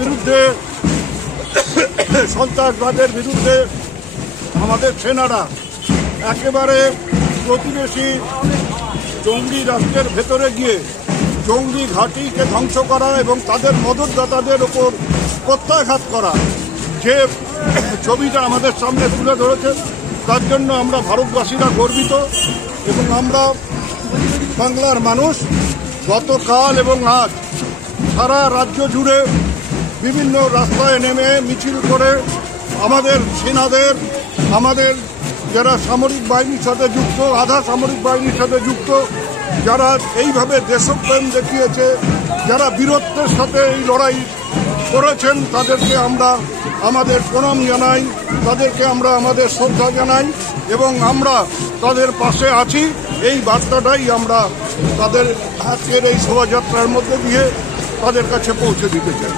বিরুদ্ধে সন্ত্রাসবাদের বিরুদ্ধে আমাদের সেনারা একেবারে প্রতিবেশী জঙ্গি রাষ্ট্রের ভেতরে গিয়ে জঙ্গি ঘাঁটিকে ধ্বংস করা এবং তাদের মদতদাতাদের ওপর প্রত্যাঘাত করা যে ছবিটা আমাদের সামনে তুলে ধরেছে, তার জন্য আমরা ভারতবাসীরা গর্বিত। এবং আমরা বাংলার মানুষ গতকাল এবং আজ সারা রাজ্য জুড়ে বিভিন্ন রাস্তায় নেমে মিছিল করে আমাদের সেনাদের, আমাদের যারা সামরিক বাহিনীর সাথে যুক্ত, আধা সামরিক বাহিনীর সাথে যুক্ত, যারা এইভাবে দেশপ্রেম দেখিয়েছে, যারা বীরত্বের সাথে এই লড়াই করেছেন, তাদেরকে আমরা আমাদের প্রণাম জানাই, তাদেরকে আমরা আমাদের শ্রদ্ধা জানাই এবং আমরা তাদের পাশে আছি। এই বার্তাটাই আমরা তাদের আজকের এই শোভাযাত্রার মধ্যে দিয়ে তাদের কাছে পৌঁছে দিতে চাই।